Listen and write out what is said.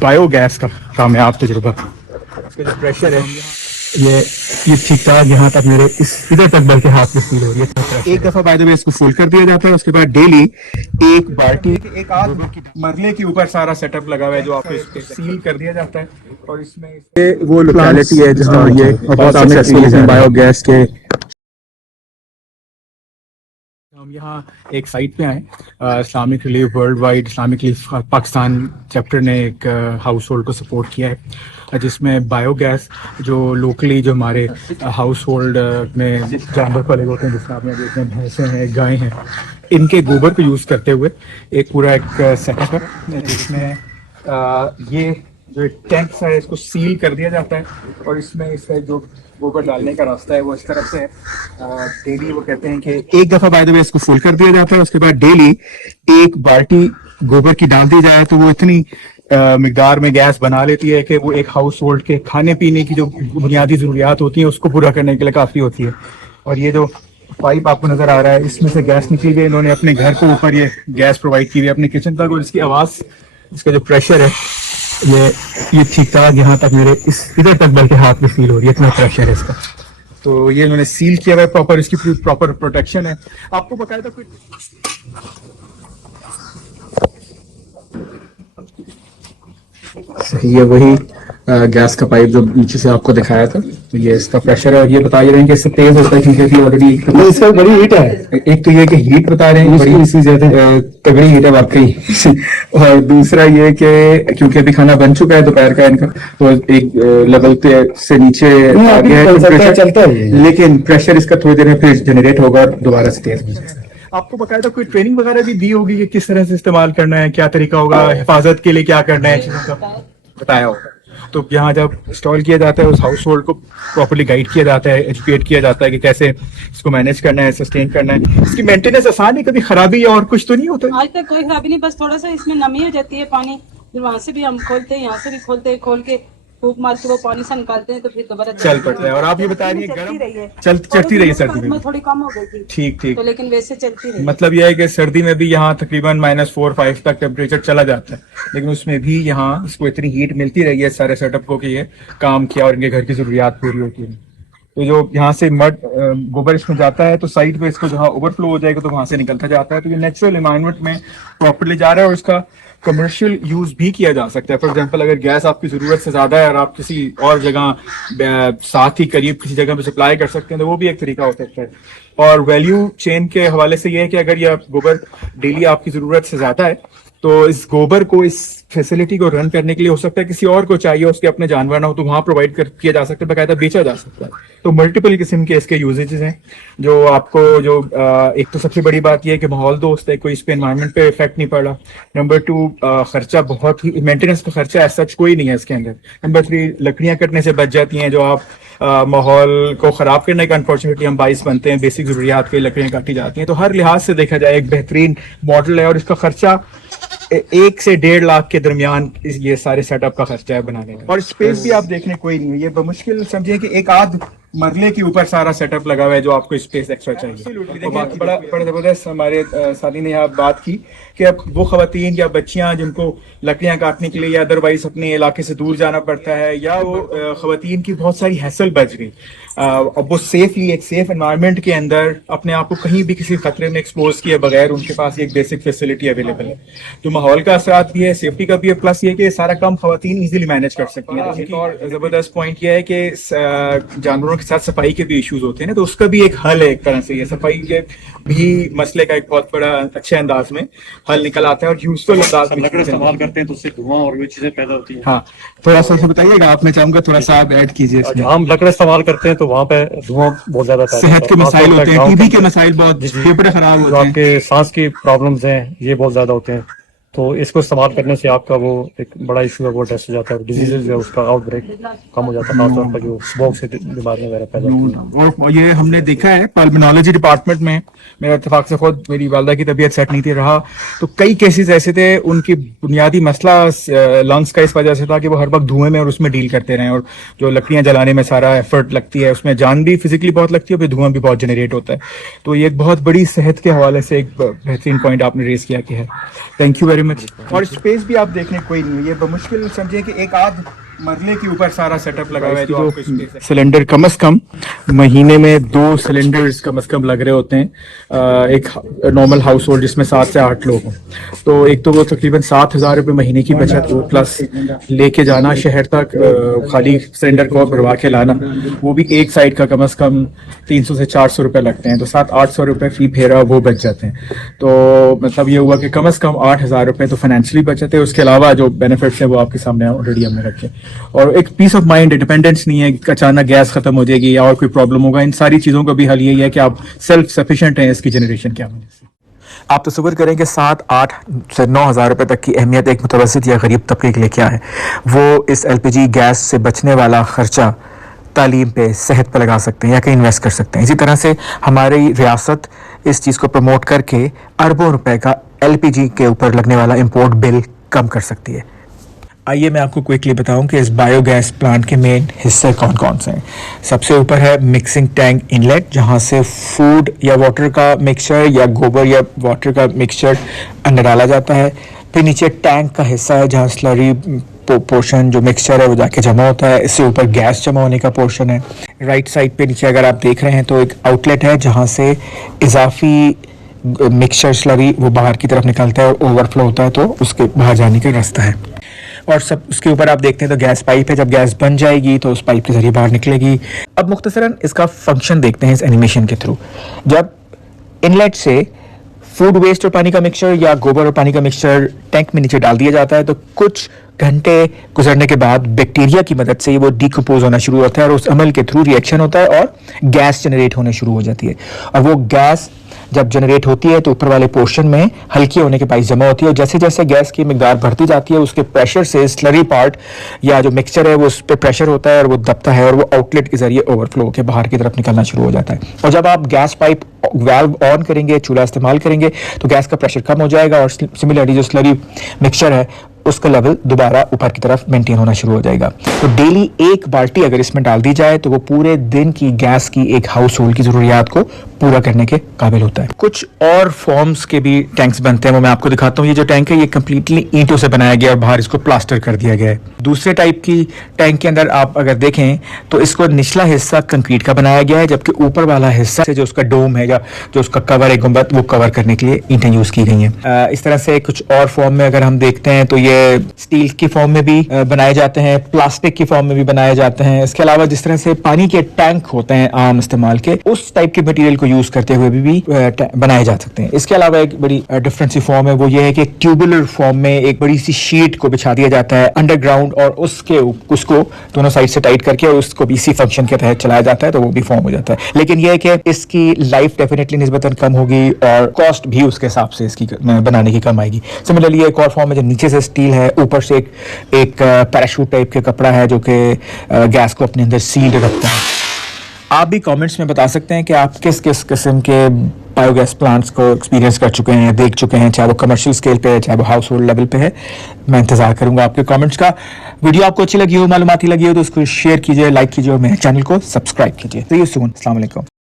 Biogas का कामयाब तजुर्बा। इसका जो प्रेशर है ये ठीक ठाक यहाँ तक मेरे इस इधर तक बल्कि हाथ में फील हो रही है। एक दफा बाय द वे इसको फुल कर दिया जाता है, उसके बाद डेली एक बाल्टी एक आध मरले के ऊपर सारा सेटअप लगा हुआ है जो आपको इस पे सील कर दिया जाता है। और इसमें ये वो लोकेलिटी है जहाँ ये बहुत सक्सेसफुल बायोगैस के। हम यहाँ एक साइट पे आए, Islamic relief world wide Islamic relief Pakistan chapter ने एक हाउस होल्ड को सपोर्ट किया है जिसमें बायोगैस जो लोकली जो हमारे हाउस होल्ड में जानवर पाले होते हैं, जिसमें आपने देखते हैं भैंसें हैं, गायें हैं, इनके गोबर को यूज़ करते हुए एक पूरा एक सेटअप है जिसमें ये जो टैंक है इसको सील कर दिया जाता है और इसमें इसका जो गोबर डालने का रास्ता है वो इस तरफ से है। डेली वो कहते हैं कि एक दफा बाय द वे इसको फुल कर दिया जाता है, उसके बाद डेली एक बाल्टी गोबर की डाल दी जाए तो वो इतनी मिकदार में गैस बना लेती है कि वो एक हाउस होल्ड के खाने पीने की जो बुनियादी जरूरियात होती हैं उसको पूरा करने के लिए काफ़ी होती है। और ये जो पाइप आपको नजर आ रहा है इसमें से गैस निकली गई, इन्होंने अपने घर को ऊपर ये गैस प्रोवाइड की हुई है अपने किचन तक, और इसकी आवाज़, इसका जो प्रेशर है ये ठीक ठाक यहाँ तक मेरे इस इधर तक बल्कि हाथ में फील हो रही है, इतना प्रेशर है इसका। तो ये इन्होंने सील किया हुआ है प्रॉपर, इसकी प्रॉपर प्रोटेक्शन है। आपको बताया था कोई सही है वही गैस का पाइप जो नीचे से आपको दिखाया था, तो ये इसका प्रेशर है और ये बता रहे हैं कि इससे तेज होता है क्योंकि ऑलरेडी इसका बड़ी हीट है। एक तो ये कि हीट बता रहे हैं बड़ी ज्यादा तगड़ी हीट है वाकई और दूसरा ये कि क्योंकि अभी खाना बन चुका है दोपहर का इनका, तो एक लेवल पे से नीचे आ गया है प्रेशर चलता है, लेकिन प्रेशर इसका थोड़ी देर में फिर जनरेट होगा और दोबारा से तेज हो जाएगा। आपको बकायदा कोई ट्रेनिंग वगैरह भी दी होगी कि किस तरह से इस्तेमाल करना है, क्या तरीका होगा, हिफाजत के लिए क्या करना है, चीजों का बताया होगा। तो यहाँ जब इंस्टॉल किया जाता है उस हाउस होल्ड को प्रॉपर्ली गाइड किया जाता है, एजुकेट किया जाता है कि कैसे इसको मैनेज करना है, सस्टेन करना है। इसकी मेंटेनेंस आसान है, कभी खराबी या और कुछ तो नहीं होता? आज तक कोई खराबी नहीं, बस थोड़ा सा इसमें नमी हो जाती है पानी, फिर वहाँ से भी हम खोलते हैं, यहाँ से भी खोलते हैं, खोल के फूक मार के वो पानी से निकालते हैं तो फिर दोबारा चल पड़ता है। और आप ये बता रही है गर्म चलती रही है सर्दी में थोड़ी कम हो गई थी, ठीक तो लेकिन वैसे चलती रही। मतलब यह है कि सर्दी में भी यहाँ तकरीबन -4-5 तक टेम्परेचर चला जाता है, लेकिन उसमें भी यहाँ इसको इतनी हीट मिलती रही है सारे सेटअप को कि ये काम किया और इनके घर की जरूरियात पूरी होती है। तो जो यहाँ से मड गोबर इसमें जाता है तो साइड पे इसको जहाँ ओवरफ्लो हो जाएगा तो वहां से निकलता जाता है, तो ये नेचुरल एनवायरनमेंट में प्रॉपर्ली जा रहा है और इसका कमर्शियल यूज भी किया जा सकता है। फॉर एग्जांपल अगर गैस आपकी जरूरत से ज्यादा है और आप किसी और जगह साथ ही करीब किसी जगह पे सप्लाई कर सकते हैं तो वो भी एक तरीका हो सकता है। और वैल्यू चेन के हवाले से ये है कि अगर ये गोबर डेली आपकी जरूरत से ज्यादा है तो इस गोबर को, इस फैसिलिटी को रन करने के लिए हो सकता है किसी और को चाहिए, उसके अपने जानवर ना हो तो वहां प्रोवाइड किया जा सकता है, बाकायदा बेचा जा सकता है। तो मल्टीपल किस्म के इसके यूजेजेस हैं जो आपको जो एक तो सबसे बड़ी बात यह है कि माहौल दोस्त है, कोई इस पे एनवायरनमेंट पे इफेक्ट नहीं पड़ रहा। नंबर 2 खर्चा बहुत ही, मेंटेनेंस का खर्चा ऐसा कोई नहीं है इसके अंदर। नंबर 3 लकड़ियां कटने से बच जाती हैं जो आप माहौल को खराब करने का अनफॉर्चुनेटली हम बाइस बनते हैं, बेसिक जरूरियात के लकड़ियां काटी जाती हैं। तो हर लिहाज से देखा जाए एक बेहतरीन मॉडल है और इसका खर्चा 1 से 1.5 लाख के दरमियान ये सारे सेटअप का खर्चा है बनाने का। और स्पेस भी आप देखने कोई नहीं है, ये बमुश्किल समझिए कि एक आध मरले के ऊपर सारा सेटअप लगा हुआ है जो आपको स्पेस एक्स्ट्रा चाहिए। तो बाकी बड़ा जबरदस्त हमारे साथी ने यहाँ बात की कि अब वो खवातीन या बच्चियां जिनको लकड़ियां काटने के लिए या अदरवाइज अपने इलाके से दूर जाना पड़ता है, या वो खवातीन की बहुत सारी हैसल बच गई, अब वो सेफली एक सेफ एनवायरनमेंट के अंदर अपने आप को कहीं भी किसी खतरे में एक्सपोज किए बगैर उनके पास एक बेसिक फैसिलिटी अवेलेबल है। तो माहौल का असरात भी है, सेफ्टी का भी है, प्लस ये कि सारा काम खवातीन इजीली मैनेज कर सकती हैं। एक और जबरदस्त पॉइंट यह है कि जानवरों के साथ सफाई के भी इश्यूज होते हैं ना, तो उसका भी एक हल है एक तरह से। ये सफाई के भी मसले का एक बहुत बड़ा अच्छे अंदाज में हल निकल आता है और यूजफुल अंदाज में लकड़ी इस्तेमाल करते हैं तो उससे धुआं और भी चीजें पैदा होती हैं। हाँ, थोड़ा सा बताइएगा, आप मैं चाहूंगा थोड़ा सा आप ऐड कीजिए इसमें। हम लकड़ी इस्तेमाल करते हैं तो वहाँ पे धुआं बहुत ज्यादा सेहत के मसाइल होते हैं, टीबी के मसाइल बहुत, फेफड़े खराब होते हैं, आपके सांस की प्रॉब्लम्स हैं, ये बहुत ज्यादा होते हैं। तो इसको इस्तेमाल करने से आपका वो एक बड़ा इशू है वो टेस्ट हो जाता है, डिजीजेज है उसका आउटब्रेक कम हो जाता है, खासतौर पर जो स्मोक से बीमारियां वगैरह पैदा होती हैं। और ये हमने देखा है पल्मोनोलॉजी डिपार्टमेंट में, मेरा इत्तेफाक से खुद मेरी वालदा की तबीयत सेट नहीं थी रहा, तो कई केसेस ऐसे थे उनकी बुनियादी मसला लंग्स का इस वजह से था कि वो हर वक्त धुएं में और उसमें डील करते रहे, और जो लकड़ियां जलाने में सारा एफर्ट लगती है उसमें जान भी फिजिकली बहुत लगती है, फिर धुआं भी बहुत जनरेट होता है। तो ये एक बहुत बड़ी सेहत के हवाले से एक बेहतरीन पॉइंट आपने रेज किया कि है। Thank you very very much. और स्पेस भी आप देखने कोई नहीं है, ये बमुश्किल समझे कि एक आध मरले के ऊपर सारा सेटअप लगा हुआ है। जो आपको space है। सिलेंडर कम से कम महीने में 2 सिलेंडर्स कम से कम लग रहे होते हैं एक नॉर्मल हाउस होल्ड जिसमें 7 से 8 लोग हों। तो एक तो वो तकरीबन 7,000 रुपये महीने की बचत हो, प्लस लेके जाना शहर तक खाली सिलेंडर को भरवा के लाना, वो भी एक साइड का कम से कम 300 से 400 रुपये लगते हैं, तो 700-800 रुपये फी फेरा वो बच जाते हैं। तो मतलब ये हुआ कि कम से कम 8,000 रुपये तो फाइनेंशियली बचत है। उसके अलावा जो बेनिफिट्स हैं वो आपके सामने ऑलरेडी हमने रखे, और एक पीस ऑफ माइंड, डिपेंडेंस नहीं है कि अचानक गैस खत्म हो जाएगी या और कोई प्रॉब्लम होगा। इन सारी चीज़ों का भी हल यही है कि आप सेल्फ सफिशिएंट हैं इसकी जनरेशन के हवाले से। आप तस्वीर करें कि 7-8 से 9,000 रुपये तक की अहमियत एक मुतवस्सित या गरीब तबके के लिए क्या है। वो इस LPG गैस से बचने वाला खर्चा तालीम पे, सेहत पे लगा सकते हैं या कहीं इन्वेस्ट कर सकते हैं। इसी तरह से हमारी रियासत इस चीज़ को प्रमोट करके अरबों रुपए का LPG के ऊपर लगने वाला इंपोर्ट बिल कम कर सकती है। आइए मैं आपको क्विकली बताऊं कि इस बायोगैस प्लांट के मेन हिस्से कौन कौन से हैं। सबसे ऊपर है मिक्सिंग टैंक इनलेट, जहां से फूड या वाटर का मिक्सचर या गोबर या वाटर का मिक्सचर अंदर डाला जाता है। फिर नीचे टैंक का हिस्सा है जहां स्लरी पोर्शन जो मिक्सचर है वो जाके जमा होता है। इससे ऊपर गैस जमा होने का पोर्शन है। राइट साइड पे नीचे अगर आप देख रहे हैं तो एक आउटलेट है जहाँ से इजाफी मिक्सचर स्लरी वो बाहर की तरफ निकलता है और ओवरफ्लो होता है, तो उसके बाहर जाने का रास्ता है। और सब उसके ऊपर आप देखते हैं तो गैस पाइप है, जब गैस बन जाएगी तो उस पाइप के जरिए बाहर निकलेगी। अब मुख्तसरन इसका फंक्शन देखते हैं इस एनिमेशन के थ्रू। जब इनलेट से फूड वेस्ट और पानी का मिक्सचर या गोबर और पानी का मिक्सचर टैंक में नीचे डाल दिया जाता है, तो कुछ घंटे गुजरने के बाद बैक्टीरिया की मदद से वो डिकम्पोज होना शुरू होता है और उस अमल के थ्रू रिएक्शन होता है और गैस जनरेट होना शुरू हो जाती है। और वो गैस जब जनरेट होती है तो ऊपर वाले पोर्शन में हल्की होने के पास जमा होती है, और जैसे जैसे गैस की मिकदार बढ़ती जाती है उसके प्रेशर से स्लरी पार्ट या जो मिक्सचर है वो उस पर प्रेशर होता है और वो दबता है और वो आउटलेट के जरिए ओवरफ्लो होकर बाहर की तरफ निकलना शुरू हो जाता है। और जब आप गैस पाइप वाल्व ऑन करेंगे, चूल्हा इस्तेमाल करेंगे, तो गैस का प्रेशर कम हो जाएगा और सिमिलरली जो स्लरी मिक्सचर है उसका लेवल दोबारा ऊपर की तरफ मेंटेन होना शुरू हो जाएगा। तो डेली एक बाल्टी अगर इसमें डाल दी जाए तो वो पूरे दिन की गैस की एक हाउस होल्ड की जरूरियात को पूरा करने के काबिल होता है। कुछ और फॉर्म्स के भी टैंक्स बनते हैं, वो मैं आपको दिखाता हूँ। ये जो टैंक है ये कंप्लीटली ईंटों से बनाया गया और बाहर इसको प्लास्टर कर दिया गया है। दूसरे टाइप की टैंक के अंदर आप अगर देखें तो इसको निचला हिस्सा कंक्रीट का बनाया गया है, जबकि ऊपर वाला हिस्सा से जो उसका डोम है या जो उसका कवर है गुंबद, वो कवर करने के लिए ईंटें यूज की गई हैं। इस तरह से कुछ और फॉर्म में अगर हम देखते हैं तो ये स्टील की फॉर्म में भी बनाए जाते हैं, प्लास्टिक की फॉर्म में भी बनाए जाते हैं। इसके अलावा जिस तरह से पानी के टैंक होते हैं आम इस्तेमाल के, उस टाइप के मटेरियल को यूज करते हुए भी बनाए जा सकते हैं। इसके अलावा एक बड़ी डिफरेंट सी फॉर्म है, वो ये है कि ट्यूबुलर फॉर्म में एक बड़ी सी शीट को बिछा दिया जाता है अंडरग्राउंड और उसको दोनों साइड से टाइट करके और उसको भी इसी फंक्शन के तहत चलाया जाता है, तो वो भी फॉर्म हो जाता है। लेकिन यह है कि इसकी लाइफ डेफिनेटली निस्बतन कम होगी और कॉस्ट भी उसके हिसाब से इसकी बनाने की कम आएगी। सिमिलरली एक और फॉर्म है जो नीचे से स्टील है, ऊपर से एक पैराशूट टाइप का कपड़ा है जो कि गैस को अपने अंदर सील्ड रखता है। आप भी कमेंट्स में बता सकते हैं कि आप किस किस किस्म के बायोगैस प्लांट्स को एक्सपीरियंस कर चुके हैं, देख चुके हैं, चाहे वो कमर्शियल स्केल पे है, चाहे वो हाउस होल्ड लेवल पे है। मैं इंतजार करूंगा आपके कमेंट्स का। वीडियो आपको अच्छी लगी हो, मालूमाती लगी हो, तो उसको शेयर कीजिए, लाइक कीजिए और मेरे चैनल को सब्सक्राइब कीजिए। See you soon. अस्सलाम वालेकुम।